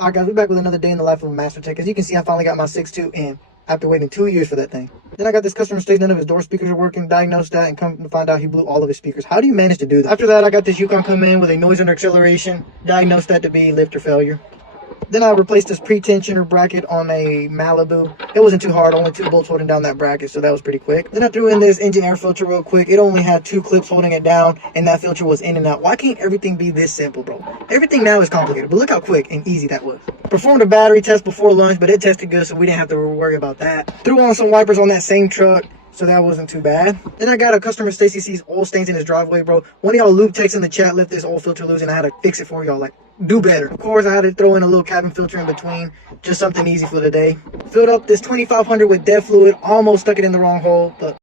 Alright guys, we're back with another day in the life of a master tech. As you can see, I finally got my 6.2 in after waiting 2 years for that thing. Then I got this customer states none of his door speakers are working, diagnosed that, and come to find out he blew all of his speakers. How do you manage to do that? After that, I got this Yukon come in with a noise under acceleration, diagnosed that to be lifter failure. Then I replaced this pre-tensioner bracket on a Malibu. It wasn't too hard, only 2 bolts holding down that bracket, so that was pretty quick. Then I threw in this engine air filter real quick. It only had 2 clips holding it down, and that filter was in and out. Why can't everything be this simple, bro? Everything now is complicated, but look how quick and easy that was. Performed a battery test before lunch, but it tested good, so we didn't have to worry about that. Threw on some wipers on that same truck, so that wasn't too bad. Then I got a customer Stacy sees oil stains in his driveway, bro. One of y'all lube techs in the chat left this oil filter loose, and I had to fix it for y'all. Like, do better. Of course, I had to throw in a little cabin filter in between. Just something easy for the day. Filled up this 2500 with dead fluid. Almost stuck it in the wrong hole, but